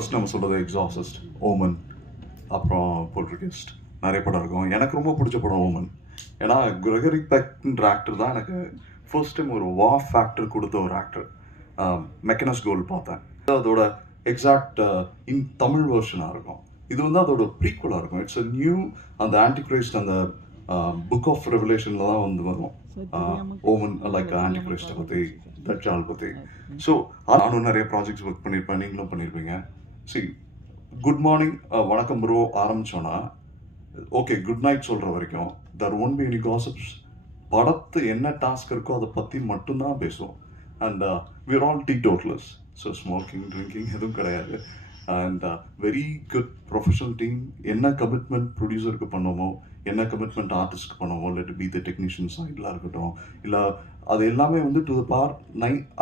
First நம்ம சொல்கிறது exorcist, Oman, அப்புறம் பொல்ட்ரிகஸ்ட், நிறைய படம் இருக்கும். எனக்கு ரொம்ப பிடிச்ச படம் ஓமன். ஏன்னா கிரெகரி பெக்ன்ற ஆக்டர் தான் எனக்கு ஃபர்ஸ்ட் டைம் ஒரு வா ஃபேக்டர் கொடுத்த ஒரு ஆக்டர். மெக்கனஸ் கோல்ட் பார்த்தேன். அதோட எக்ஸாக்ட் இன் தமிழ் வெர்ஷனாக இருக்கும். இது வந்து அதோட ப்ரீக்குவலாக இருக்கும். இட்ஸ் அ நியூ, அந்த ஆன்டிகிரைஸ்ட் அந்த புக் ஆஃப் ரெவலேஷனில் தான் வந்து வரும். ஓமன் லைக் ஆன்டிகிரைஸ்ட்டை பற்றி, தஜ்ஜால் பற்றி. ஸோ நானும் நிறைய ப்ராஜெக்ட்ஸ் ஒர்க் பண்ணியிருப்பேன், நீங்களும் பண்ணியிருப்பீங்க. சரி, குட் மார்னிங், வணக்கம் ப்ரோ ஆரம்பித்தோன்னா ஓகே குட் நைட் சொல்கிற வரைக்கும் there won't be any gossips. படத்து என்ன டாஸ்க் இருக்கோ அதை பற்றி மட்டும்தான் பேசுவோம். And we're all teetotalers. So smoking, drinking எதுவும் கிடையாது. And very good professional team. என்ன கமிட்மெண்ட் ப்ரொடியூசருக்கு பண்ணுவோமோ, என்ன கமிட்மெண்ட் ஆர்டிஸ்ட்க்கு பண்ணுவோமோ, இல்லாட்டி பி த டெக்னீஷியன் சைடில் இருக்கட்டும், இல்லை அது எல்லாமே வந்து டு த பார்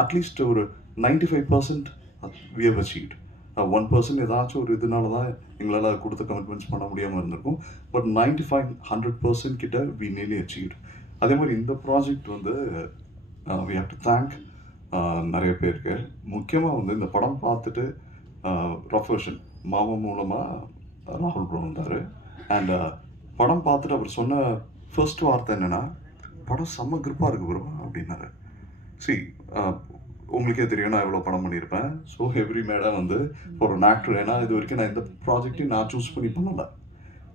அட்லீஸ்ட் ஒரு 95% வி ஹவ் அச்சீவ்ட். 1% ஏதாச்சும் ஒரு இதனால தான் எங்களால் கொடுத்த கமிட்மெண்ட்ஸ் பண்ண முடியாமல் இருந்திருக்கும். பட் 95-100% கிட்ட வி நியர்லி அச்சீவ்ட். அதே மாதிரி இந்த ப்ராஜெக்ட் வந்து வி ஹேவ் டு தேங்க் நிறைய பேருக்கு. முக்கியமாக வந்து இந்த படம் பார்த்துட்டு ரஃப் வெர்ஷன் மாமா மூலமாக ராகுல் ப்ரோ வந்தார். அண்ட் படம் பார்த்துட்டு அவர் சொன்ன ஃபர்ஸ்ட் வார்த்தை என்னென்னா, படம் செம்ம கிரிப்பாக இருக்குது ப்ரோ அப்படின்னாரு. சரி, உங்களுக்கே தெரியும் நான் எவ்வளோ படம் பண்ணியிருப்பேன். ஸோ எவ்ரி மேடம் வந்து ஒரு ஆக்டர், ஏன்னா இது வரைக்கும் நான் இந்த ப்ராஜெக்டையும் நான் சூஸ் பண்ணி பண்ணலை.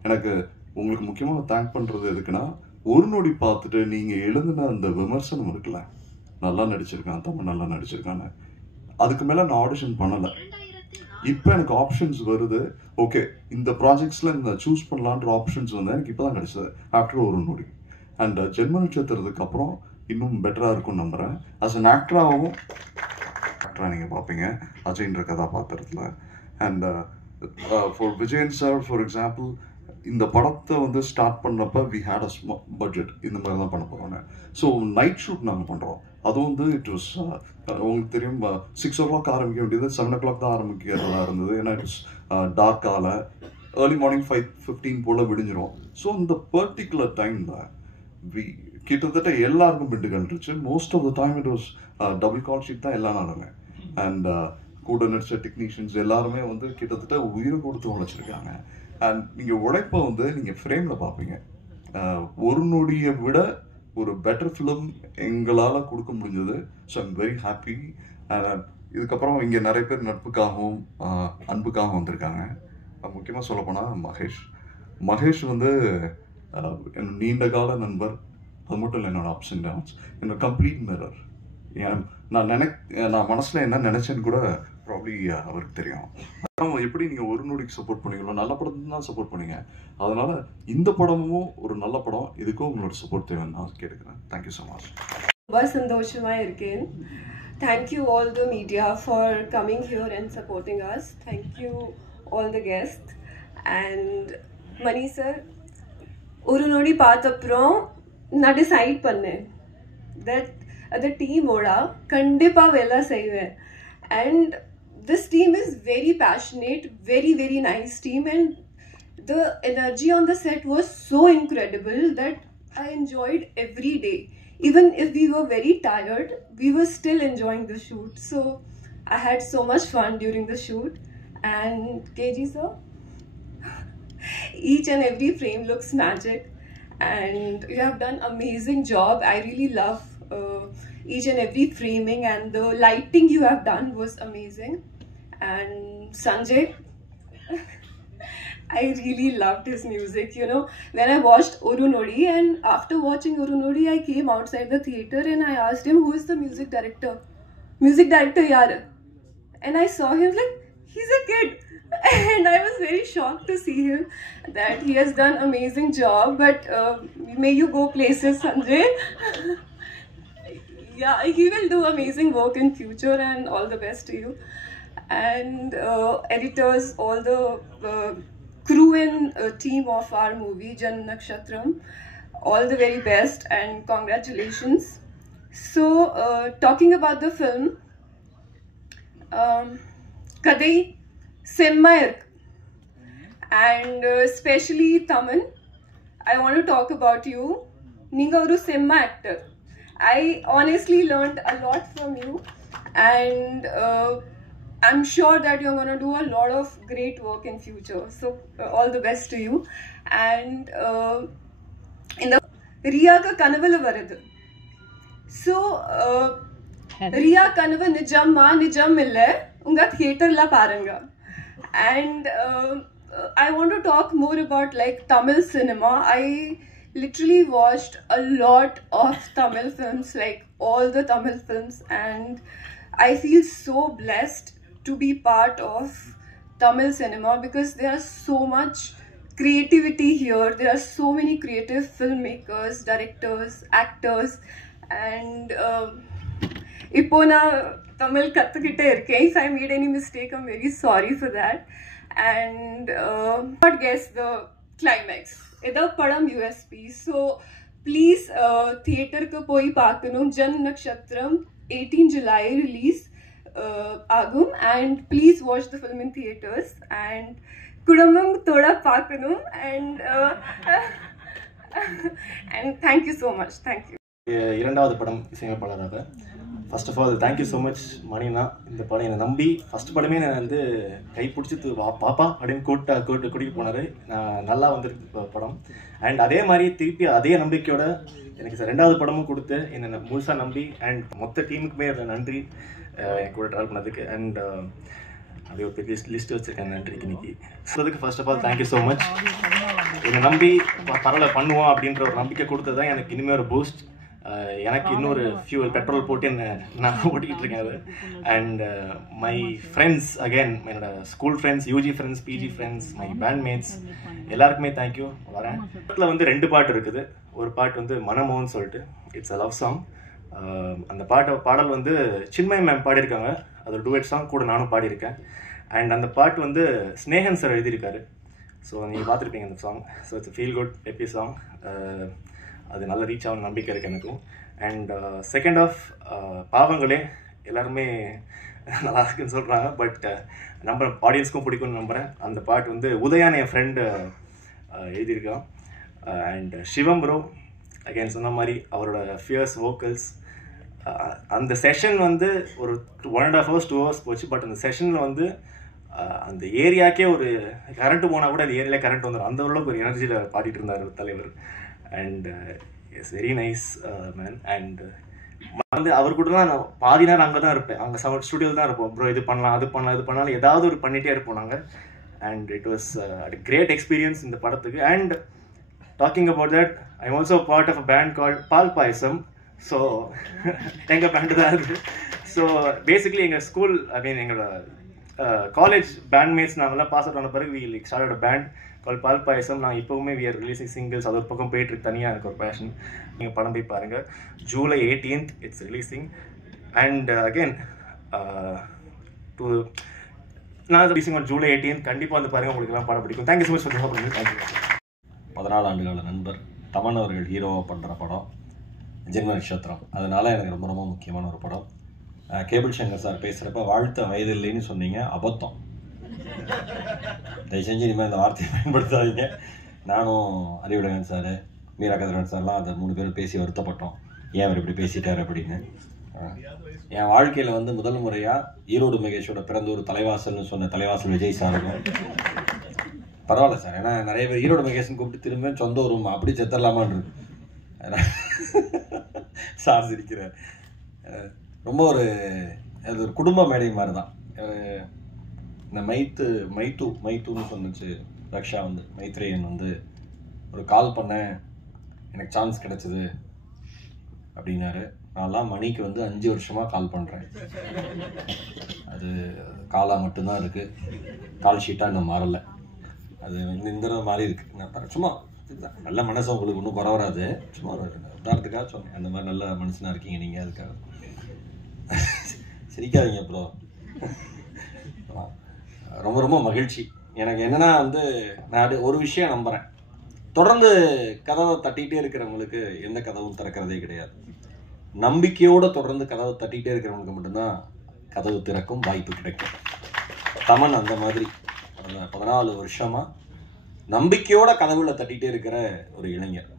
எனக்கு உங்களுக்கு முக்கியமாக தேங்க் பண்ணுறது எதுக்குன்னா, ஒரு நொடி பார்த்துட்டு நீங்கள் எழுதின அந்த விமர்சனம் இருக்குல்ல, நல்லா நடிச்சிருக்கான், தமிழ் நல்லா நடிச்சிருக்கான்னு, அதுக்கு மேலே நான் ஆடிஷன் பண்ணலை. இப்போ எனக்கு ஆப்ஷன்ஸ் வருது. ஓகே, இந்த ப்ராஜெக்ட்ஸில் இந்த சூஸ் பண்ணலான்ற ஆப்ஷன்ஸ் வந்து எனக்கு இப்போ தான் கிடைச்சது ஆஃப்டர் ஒரு நொடி. அண்ட் ஜென்ம நட்சத்திரத்துக்கு அப்புறம் இன்னும் பெட்டராக இருக்கும்னு நம்புகிறேன். ஆஸ் அன் ஆக்டராகவும் நீங்கள் பார்ப்பீங்க அஜய்ன்ற கதாபாத்திரத்தில். And for Vijayan sir for example, இந்த படத்தை வந்து ஸ்டார்ட் பண்ணப்போ வி ஹேட் அ பட்ஜெட், இந்த மாதிரி தான் பண்ண போகிறோன்னு. ஸோ நைட் ஷூட் நாங்கள் பண்ணுறோம். அதுவும் வந்து இட் வாஸ் உங்களுக்கு தெரியும் 6 o'clock ஆரம்பிக்க வேண்டியது 7 o'clock தான் ஆரம்பிக்கிறதா இருந்தது. ஏன்னா இட் இஸ் டார்க்கால ஏர்லி மார்னிங் 5:15 போல் விடிஞ்சிரும். ஸோ இந்த பர்டிகுலர் டைமில் கிட்டத்தட்ட எல்லாருக்கும் பெட்டு கண்டுருச்சு. Most of the time it was double call sheet தான் எல்லா நாளுமே. அண்ட் கூட நடிச்ச டெக்னீஷியன்ஸ் எல்லாருமே வந்து கிட்டத்தட்ட உயிரை கொடுத்து உழைச்சிருக்காங்க. அண்ட் நீங்கள் உழைப்பை வந்து நீங்கள் ஃப்ரேமில் பார்ப்பீங்க. ஒரு நொடியை விட ஒரு பெட்டர் ஃபிலிம் எங்களால் கொடுக்க முடிஞ்சது. So I'm very happy. இதுக்கப்புறம் இங்கே நிறைய பேர் நட்புக்காகவும் அன்புக்காகவும் வந்திருக்காங்க. முக்கியமாக சொல்லப்போனால் மகேஷ் வந்து என் நீண்ட கால நண்பர். அது மட்டும் இல்லை, என்னோட அப்ஸ் அண்ட் டவுன்ஸ், என்னோட கம்ப்ளீட் மிரர். நான் மனசில் என்ன நினச்சேன்னு கூட ப்ராப்ளி அவருக்கு தெரியும். எப்படி நீங்கள் ஒரு நொடிக்கு சப்போர்ட் பண்ணீங்களோ, நல்ல படத்துக்கு தான் சப்போர்ட் பண்ணீங்க. அதனால இந்த படமும் ஒரு நல்ல படம். இதுக்கும் உங்களோட சப்போர்ட் தேவைன்னு நான் கேட்டுக்கிறேன். Thank you so much. ரொம்ப சந்தோஷமாக இருக்கேன். Thank you all the media for coming here and supporting us. Thank you all the guest. And Mani sir, ஒரு நொடி பார்த்தப்புறம் நான் டிசைட் பண்ணேன் தட் அந்த டீமோட கண்டிப்பாக வேலை செய்வேன். And this team is very passionate, very nice team, and the energy on the set was so incredible that I enjoyed every day. Even if we were very tired, we were still enjoying the shoot. So I had so much fun during the shoot. And KG sir, each and every frame looks magic, and you have done amazing job. I really love each and every framing, and the lighting you have done was amazing. And Sanjay, I really loved his music. You know, when I watched Oru Nodi, and after watching Oru Nodi, I came outside the theater and I asked him, who is the music director? Music director yaar. And I saw him like, he's a kid. And I was very shocked to see him, that he has done amazing job. But may you go places, Sanjay. Yeah, he will do amazing work in future, and all the best to you. And editors, all the crew and team of our movie Janma Nakshatram, all the very best and congratulations. So talking about the film, Kadai Semmayark, and especially Taman, I want to talk about you. Ninga oru Semma actor. I honestly learned a lot from you, and I'm sure that you're going to do a lot of great work in future. So all the best to you. And in the Riya ka kanavala varadu. So Riya kanavu nijam illa unga theater la paranga. And I want to talk more about like Tamil cinema. I literally watched a lot of Tamil films, like all the Tamil films, and I feel so blessed to be part of Tamil cinema because there is so much creativity here. There are so many creative filmmakers, directors, actors, and ipo na Tamil kattukitte irukken. If I made any mistake, I'm very sorry for that. And not guess the climax. Ida padam USP. So please theater ko poi paakanum. Jan Nakshatram 18 July release agum, and please watch the film in theaters and Kudumbam thoda paakanum, and thank you so much. Thank you. இரண்டாவது படம் இசையமைப்பாளராக first of all thank you so much மணினா. இந்த படம் என்னை நம்பி first படமே நான் வந்து கைப்பிடிச்சி வா பாப்பா அப்படின்னு கூட்டிகிட்டு போனார். நான் நல்லா வந்திருக்கு படம். அண்ட் அதே மாதிரி திருப்பி அதே நம்பிக்கையோட எனக்கு ரெண்டாவது படமும் கொடுத்து என்னை முழுசாக நம்பி அண்ட் மொத்த டீமுக்குமே நன்றி என் கூட ட்ராவல் பண்ணதுக்கு. அண்ட் அப்படியே ஒரு பெரிய லிஸ்ட் வச்சுருக்கேன் நன்றிக்கு இன்னைக்கு சொல்றதுக்கு. First of all thank you so much. என்னை நம்பி பரவாயில்ல பண்ணுவோம் அப்படின்ற ஒரு நம்பிக்கை கொடுத்தது தான் எனக்கு இனிமேல் ஒரு பூஸ்ட். எனக்கு இன்னொரு ஃபியூவல் பெட்ரோல் போட்டு என்ன நான் ஓட்டிக்கிட்டு இருக்கேன் அது. அண்ட் மை ஃப்ரெண்ட்ஸ் அகேன், என்னோட school friends, UG friends, PG friends, my bandmates எல்லாருக்குமே தேங்க்யூ. வரேன். படத்தில் வந்து 2 பாட்டு இருக்குது. ஒரு பாட்டு வந்து மனமோன்னு சொல்லிட்டு இட்ஸ் அ லவ் சாங். அந்த பாடல் வந்து சின்மய் மேம் பாடியிருக்காங்க. அது ஒரு டூயட் சாங், கூட நானும் பாடியிருக்கேன். அண்ட் அந்த பாட்டு வந்து ஸ்னேகன் சார் எழுதியிருக்காரு. ஸோ நீங்கள் பார்த்துருப்பீங்க அந்த song. So it's feel good happy song. அது நல்ல ரீச் ஆகும் நம்பிக்கை இருக்குது எனக்கும். அண்ட் செகண்ட் ஆஃப் பாவங்களே எல்லாருமே நல்லா இருக்குன்னு சொல்கிறாங்க. பட் நம்ம ஆடியன்ஸ்க்கும் பிடிக்கும்னு நம்புகிறேன். அந்த பாட்டு வந்து உதயான் என் ஃப்ரெண்டு எழுதியிருக்கான். அண்ட் சிவம் ப்ரோ அகேன் சொன்ன மாதிரி அவரோட ஃபியர்ஸ் வோக்கல்ஸ். அந்த செஷன் வந்து ஒரு 1.5 hours 2 hours போச்சு. பட் அந்த செஷனில் வந்து அந்த ஏரியாக்கே ஒரு கரண்ட்டு போனால் கூட அந்த ஏரியாவில் கரண்ட் வந்துடும். அந்த அளவுக்கு ஒரு எனர்ஜியில் பாடிட்டு இருந்தார் தலைவர். And it's very nice man. And வந்து அவர் கூடலாம் நான் பாதி நேரம் அங்கே தான் இருப்பேன். அங்கே ஸ்டுடியோவில் தான் இருப்போம். ப்ரோ இது பண்ணலாம் அது பண்ணலாம் இது பண்ணாலும் ஏதாவது ஒரு பண்ணிகிட்டே இருப்போம் நாங்கள். And it was great experience இந்த படத்துக்கு. And talking about that, I am also part of a band called Paal Payasam. So எங்கள் பேண்டு தான் இருக்குது. ஸோ பேசிக்லி எங்கள் ஸ்கூல் எங்களோட காலேஜ் பேண்ட்மேட்ஸ் நாங்கள்லாம் பாஸ் அவுட் ஆன பிறகு we started a band call Paal Payasam. நான் இப்போவுமே வி ஆர் ரிலீசிங் சிங்கிள்ஸ். அது ஒரு பக்கம் போயிட்டுருக்கு. தனியாக எனக்கு ஒரு பேஷன். நீங்கள் படம் போய் பாருங்கள். July 18th it's releasing. And again நான் ரிலீசிங் ஆன் July 18th. கண்டிப்பாக வந்து பாருங்கள், உங்களுக்கு எல்லாம் படம் பிடிக்கும். Thank you so much for supporting. Thank you. 14 ஆண்டுகால நண்பர் தமன் அவர்கள் ஹீரோவாக பண்ணுற படம் ஜென்ம நட்சத்திரம். அதனால எனக்கு ரொம்ப ரொம்ப முக்கியமான ஒரு படம். கேபிள் சங்கர் சார் பேசுகிறப்ப வாழ்த்த வயதில்லைன்னு சொன்னீங்க. அபத்தம். தயவு செஞ்சு இனிமேல் அந்த வார்த்தையை பயன்படுத்தாதீங்க. நானும் அறிவுடகன் சார், மீரா கதிரவன் சார்லாம் அந்த 3 பேரும் பேசி வருத்தப்பட்டோம், ஏன் அவர் இப்படி பேசிட்டார் அப்படின்னு. என் வாழ்க்கையில் வந்து முதல் முறையாக ஈரோடு மகேஷோட பிறந்த ஒரு தலைவாசல்னு சொன்ன தலைவாசல் விஜய் சாருக்கும் பரவாயில்ல சார். ஏன்னா நிறைய பேர் ஈரோடு மகேஷன் கூப்பிட்டு திரும்ப சொந்த ஊரும் அப்படி செத்தரலாமான் இருக்கு. சார் சிரிக்கிறார். ரொம்ப ஒரு அது ஒரு குடும்ப மேடை மாதிரி தான். இந்த மைத்துன்னு சொன்னிச்சு ரக்ஷா வந்து, மைத்ரேயன் வந்து ஒரு கால் பண்ணேன், எனக்கு சான்ஸ் கிடச்சிது அப்படின்னாரு. நான்லாம் மணிக்கு வந்து 5 வருஷமாக கால் பண்ணுறேன். அது காலாக மட்டும்தான் இருக்குது, கால் ஷீட்டாக இன்னும் மாறலை. அது இந்த மாதிரி இருக்குது. நான் சும்மா நல்ல மனசு உங்களுக்கு ஒன்றும் குறவராது, சும்மா ஒரு உதாரணத்துக்காக சொன்னேன். அந்த மாதிரி நல்ல மனுஷனாக இருக்கீங்க நீங்கள். அதுக்காக சிரிக்காதீங்க ப்ரோ. ரொம்ப ரொம்ப மகிழ்ச்சி. எனக்கு என்னென்னா வந்து நான் ஒரு விஷயம் நம்புகிறேன், தொடர்ந்து கதவை தட்டிகிட்டே இருக்கிறவங்களுக்கு எந்த கதவும் திறக்கிறதே கிடையாது. நம்பிக்கையோடு தொடர்ந்து கதவை தட்டிகிட்டே இருக்கிறவங்களுக்கு மட்டும்தான் கதவு திறக்கும், வாய்ப்பு கிடைக்கும். தமன் அந்த மாதிரி 14 வருஷமாக நம்பிக்கையோட கதவுல தட்டிகிட்டே இருக்கிற ஒரு இளைஞர்.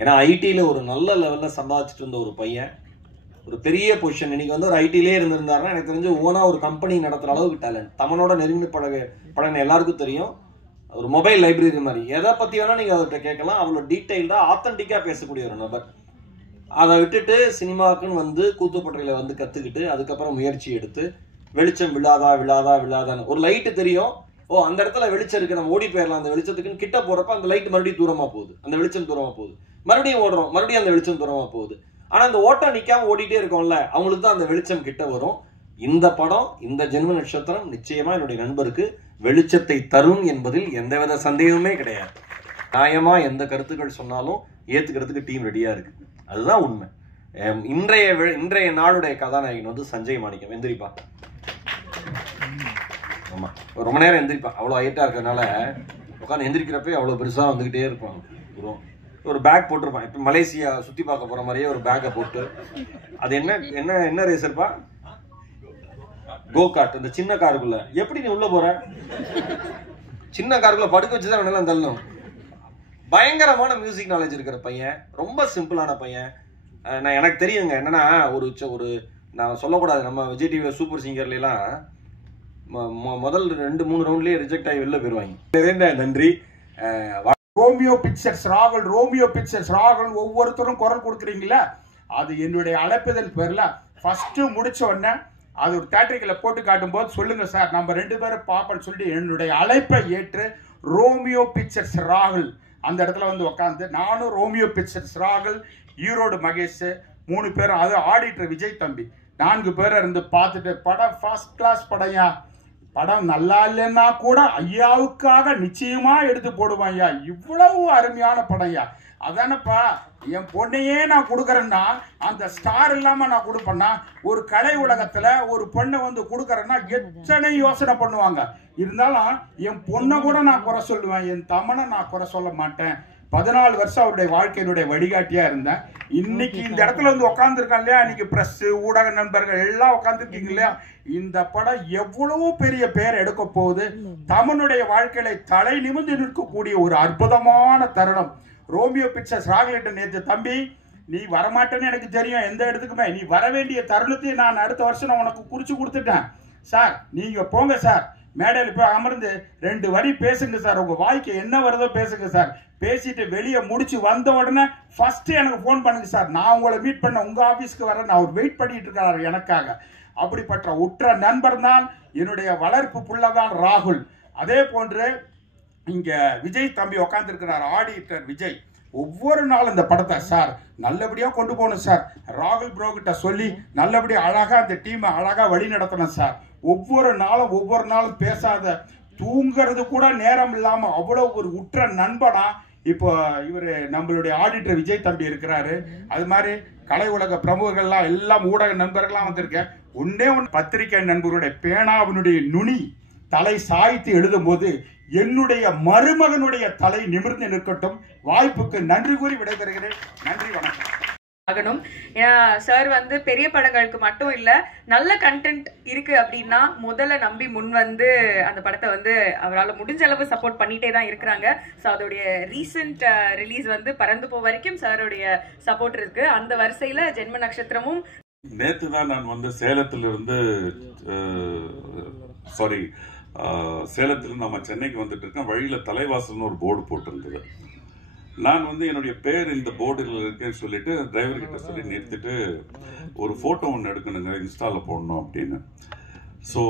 ஏன்னா ஐடியில் ஒரு நல்ல லெவலில் சம்பாதிச்சுட்டு இருந்த ஒரு பையன் ஒரு பெரிய பொசிஷன். இன்னைக்கு வந்து ஒரு ஐடிலே இருந்திருந்தாருன்னா எனக்கு தெரிஞ்சு ஓனா ஒரு கம்பெனி நடத்துற அளவுக்கு டேலண்ட். தமனோட நெருங்கி பழகின எல்லாருக்கும் தெரியும். ஒரு மொபைல் லைப்ரரி மாதிரி எதை பத்தி வேணா நீங்க அவர்கிட்ட கேட்கலாம். அவ்வளோ டீட்டெயில்டா ஆத்தன்டிக்கா பேசக்கூடிய ஒரு நபர். அதை விட்டுட்டு சினிமாவுக்குன்னு வந்து கூத்துப்பட்டறையில வந்து கத்துக்கிட்டு அதுக்கப்புறம் முயற்சி எடுத்து வெளிச்சம் விழாதான்னு ஒரு லைட்டு தெரியும். ஓ அந்த இடத்துல வெளிச்சம் இருக்கு, நம்ம ஓடி போயிடலாம். அந்த வெளிச்சத்துக்குன்னு கிட்ட போறப்ப அந்த லைட் மறுபடியும் தூரமா போகுது, அந்த வெளிச்சம் தூரமா போகுது. மறுபடியும் ஓடுறோம், மறுபடியும் அந்த வெளிச்சம் தூரமா போகுது. ஆனா அந்த ஓட்டம் நிக்காம ஓடிட்டே இருக்கோம்ல, அவங்களுக்கு தான் அந்த வெளிச்சம் கிட்ட வரும். இந்த படம், இந்த ஜென்ம நட்சத்திரம் நிச்சயமா என்னுடைய நண்பருக்கு வெளிச்சத்தை தரும் என்பதில் எந்தவித சந்தேகமே கிடையாது. நியாயமா எந்த கருத்துக்கள் சொன்னாலும் ஏத்துக்கிறதுக்கு டீம் ரெடியா இருக்கு. அதுதான் உண்மை. இன்றைய நாளுடைய கதாநாயகன் வந்து சஞ்சய் மாணிக்கம். எந்திரிப்பா. ஆமா, ரொம்ப நேரம் எந்திரிப்பான். அவ்வளோ ஹைட்டா இருக்கிறதுனால உட்காந்து எந்திரிக்கிறப்ப அவ்வளோ பெருசா வந்துகிட்டே இருப்பான். ஒரு பேக் போட்டிருப்பான். இப்போ மலேசியா சுத்தி பார்க்க போற மாதிரியே ஒரு பேக்கை போட்டு, அது என்ன ரேசர்ப்பா? கோ கார்ட். இந்த சின்ன காருக்குள்ள எப்படி நீ உள்ள போற? சின்ன காருக்குள்ள படுக்க வச்சுதான் வேணாலும் தள்ளணும். பயங்கரமான மியூசிக் நாலேஜ் இருக்கிற பையன், ரொம்ப சிம்பிளான பையன். நான் எனக்கு தெரியுங்க என்னன்னா, ஒரு நான் சொல்லக்கூடாது, நம்ம விஜய் டிவியில சூப்பர் சிங்கர்ல எல்லாம் முதல் 2-3 ரவுண்ட்லயே ரிஜெக்ட் ஆகி வெளில போயிருவாங்க. நன்றி. ரோமியோ பிக்சர்ஸ் ராகுல் ஒவ்வொருத்தரும் குரல் கொடுக்குறீங்களா? அது என்னுடைய அழைப்பதன் பேர்ல ஃபர்ஸ்ட் முடிச்ச உடனே அது ஒரு தியேட்டரிக்கல போட்டு காட்டும் போது சொல்லுங்க சார், நம்ம 2 பேரும் பாப்பன்னு சொல்லி என்னுடைய அழைப்பை ஏற்று ரோமியோ பிக்சர்ஸ் ராகுல் அந்த இடத்துல வந்து உட்காந்து, நானும் ரோமியோ பிக்சர்ஸ் ராகுல், ஈரோடு மகேஷ் 3 பேரும், அது ஆடிட்டர் விஜய் தம்பி 4 பேரை இருந்து பார்த்துட்டு, படம் ஃபர்ஸ்ட் கிளாஸ் படையா, படம் நல்லா இல்லைன்னா கூட ஐயாவுக்காக நிச்சயமா எடுத்து போடுவான் ஐயா, இவ்வளவு அருமையான படையா. அதானப்பா, என் பொண்ணையே நான் கொடுக்கறேன்னா அந்த ஸ்டார் இல்லாம நான் கொடுப்பேன்னா, ஒரு கலை உலகத்துல ஒரு பொண்ணை வந்து கொடுக்கறேன்னா எத்தனை யோசனை பண்ணுவாங்க. இருந்தாலும் என் பொண்ணை கூட நான் குறை சொல்லுவேன், என் தமனை நான் குறை சொல்ல மாட்டேன். 14 வருஷம் அவருடைய வாழ்க்கையினுடைய வழிகாட்டியா இருந்தேன். இன்னைக்கு இந்த இடத்துல வந்து உட்காந்துருக்கான் இல்லையா, இன்னைக்கு பிரஸ் ஊடக நண்பர்கள் எல்லாம் உட்காந்துருக்கீங்க இல்லையா, இந்த படம் எவ்வளவு பெரிய பேர் எடுக்க போகுது. தமனுடைய வாழ்க்கையில தலை நிமிர்ந்து நிற்கக்கூடிய ஒரு அற்புதமான தருணம். ரோமியோ பிக்சர்ஸ் ராகுலிட்ட நேற்று, தம்பி நீ வரமாட்டேன்னு எனக்கு தெரியும், எந்த இடத்துக்குமே நீ வர வேண்டிய தருணத்தை நான் அடுத்த வருஷம் நான் உனக்கு குறிச்சு கொடுத்துட்டேன் சார், நீங்க போங்க சார், மேடையில் போய் அமர்ந்து 2 வரி பேசுங்க சார், உங்க வாய்க்கு என்ன வருதோ பேசுங்க சார், பேசிட்டு வெளியே முடிச்சு வந்த உடனே ஃபர்ஸ்ட் எனக்கு போன் பண்ணுங்க சார், நான் உங்களை மீட் பண்ண உங்க ஆபீஸ்க்கு வரேன், நான் அவர் வெயிட் பண்ணிட்டு இருக்காரு எனக்காக. அப்படிப்பட்ட உற்ற நண்பர் தான் என்னுடைய வளர்ப்பு புள்ளதான் ராகுல். அதே போன்று இங்க விஜய் தம்பி உட்கார்ந்து இருக்கிறார், ஆடிட்டர் விஜய். ஒவ்வொரு நாளும் இந்த படத்தை சார் நல்லபடியா கொண்டு போகணும் சார், ராகுல் ப்ரோ கிட்ட சொல்லி நல்லபடியா அழகா அந்த டீமை அழகா வழி நடத்தணும் சார். ஒவ்வொரு நாளும் பேசாத, தூங்கிறது கூட நேரம் இல்லாம அவ்வளவு ஒரு உற்ற நண்பனா இப்போ இவரு நம்மளுடைய ஆடிட்டர் விஜய் தம்பி இருக்கிறாரு. அது மாதிரி கலை உலக பிரமுகர்கள்லாம் எல்லாம் ஊடக நண்பர்கள்லாம் வந்திருக்கேன். ஒன்னே ஒன்று, பத்திரிகை நண்பர்களுடைய பேனாவினுடைய நுனி தலை சாய்த்து எழுதும் போது என்னுடைய மருமகனுடைய தலை நிமிர்ந்து நிற்கட்டும். வாய்ப்புக்கு நன்றி கூறி விடைபெறுகிறேன். நன்றி, வணக்கம். ஆகணும். ஏன்னா சார் வந்து பெரிய படங்களுக்கு மட்டும் இல்ல, நல்ல கண்டென்ட் இருக்கு அப்படின்னா முதல்ல நம்பி முன் வந்து அந்த படத்தை வந்து அவரால் முடிஞ்ச அளவு சப்போர்ட் பண்ணிட்டே தான் இருக்கிறாங்க. ஸோ அதோடைய ரீசெண்ட் ரிலீஸ் வந்து பறந்து போ வரைக்கும் சாருடைய சப்போர்ட் இருக்கு. அந்த வரிசையில ஜென்ம நட்சத்திரமும் நேற்று தான் நான் வந்து சேலத்திலிருந்து நம்ம சென்னைக்கு வந்துட்டு இருக்கேன். வழியில தலைவாசல்னு ஒரு போர்டு போட்டிருந்தது. நான் வந்து என்னுடைய பேர் இந்த போர்டில் இருக்குன்னு சொல்லிட்டு டிரைவர் கிட்ட சொல்லி நிறுத்திட்டு ஒரு போட்டோ ஒன்று எடுக்கணுங்க, இன்ஸ்டால போடணும் அப்படின்னு. ஸோ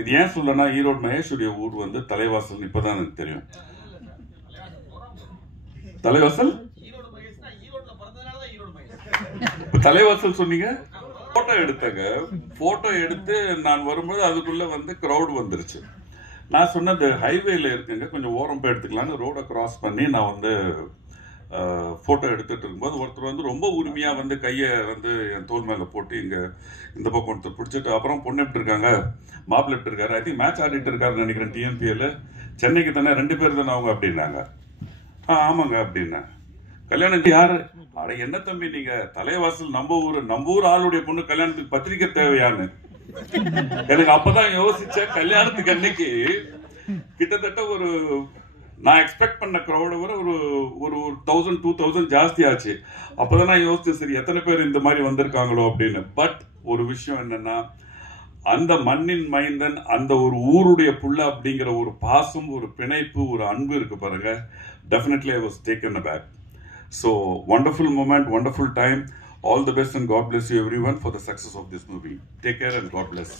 இது ஏன் சொல்லனா, ஈரோடு மகேஷுடைய ஊர் வந்து தலைவாசல். இப்பதான் எனக்கு தெரியும் தலைவாசல். தலைவாசல் சொன்னீங்க. போட்டோ எடுத்தங்க. போட்டோ எடுத்து நான் வரும்போது அதுக்குள்ள வந்து கிரௌட் வந்துருச்சு. நான் சொன்னது ஹைவேல இருக்குங்க, கொஞ்சம் ஓரம் போய் எடுத்துக்கலான்னு ரோட கிராஸ் பண்ணி நான் வந்து போட்டோ எடுத்துட்டு இருக்கும்போது ஒருத்தர் வந்து ரொம்ப உரிமையா வந்து கையை வந்து என் தோல் மேல போட்டு இங்க இந்த பக்கம் ஒருத்தர் பிடிச்சிட்டு, அப்புறம் பொண்ணு எப்படி இருக்காங்க, மாப்பிள்ளை எப்படி இருக்காரு, ஐ திங்க் மேட்ச் ஆடிட்டு இருக்காருன்னு நினைக்கிறேன் டிஎம்பிஎல், சென்னைக்கு தானே 2 பேர் தானே அவங்க அப்படின்னாங்க. ஆமாங்க அப்படின்னா. கல்யாணம் யாரு? அட என்ன தம்பி நீங்க, தலைவாசல் நம்ம ஊர் ஆளுடைய பொண்ணு கல்யாணத்துக்கு பத்திரிக்கை தேவையான்னு எனக்கு அப்பதான் யோசிச்ச. கல்யாணத்துக்கு அன்னைக்கு கிட்டத்தட்ட ஒரு நான் எக்ஸ்பெக்ட் பண்ண க்ரௌடை விட ஒரு ஒரு 1000-2000 ஜாஸ்தி ஆச்சு. அப்போதான் நான் யோசிச்சேன், சரி எத்தனை பேர் இந்த மாதிரி வந்திருக்காங்களோ அப்படின்னு. பட் ஒரு விஷயம் என்னன்னா, அந்த மண்ணின் மைந்தன், அந்த ஒரு ஊருடைய புள்ள அப்படிங்கிற ஒரு பாசம், ஒரு பிணைப்பு, ஒரு அன்பு இருக்கு பாருங்க. Definitely I was taken aback. So wonderful moment, wonderful time. All the best and God bless you everyone for the success of this movie. Take care and God bless.